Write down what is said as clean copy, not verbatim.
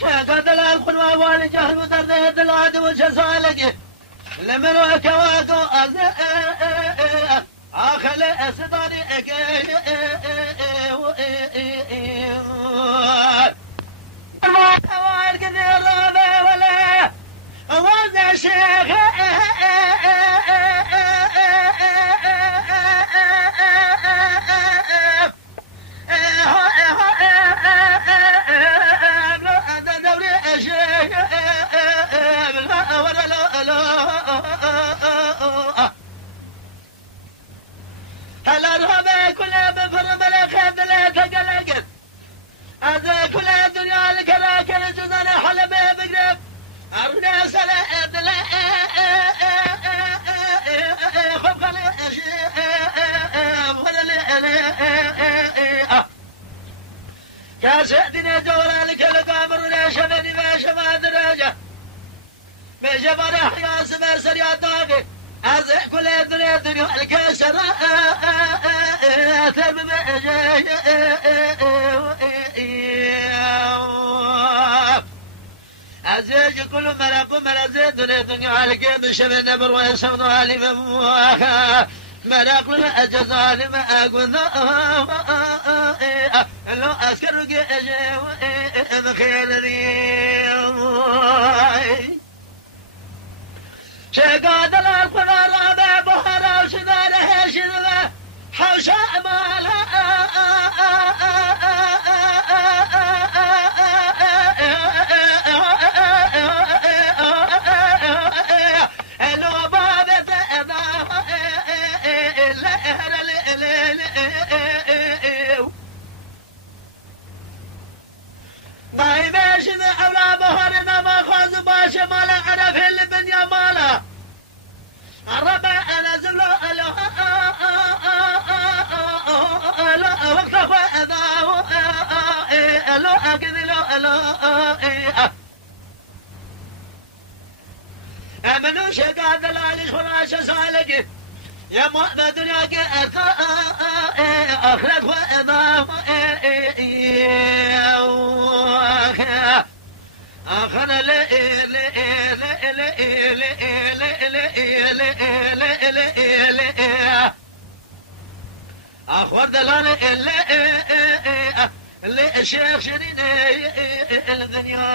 شاقد الخلوة والجهل وتردد العد وجزالك لمن وكواكو آخل أسطاني الكوال كثير ولا ولا شيخ كاسدنا جورالك القامر ليش مني ماشي ما درجة ماشي ما راح ياسم سريع طاقي أزح كل الدنيا الكسر أثم أزيج كل مرق مرزيد الدنيا الكيد شبه نبر ويسمن علي بمواخا مرق لنا أجزال ما أقول لو أسكر بخير شقاد القرى لا بحر وشذاله شذله حوشاء مالا أمنو شقاد العليش خراش سالك يا مؤمن دنياك أخرج وإضاف أخر أخور دلال اللي الشيخ شرين الدنيا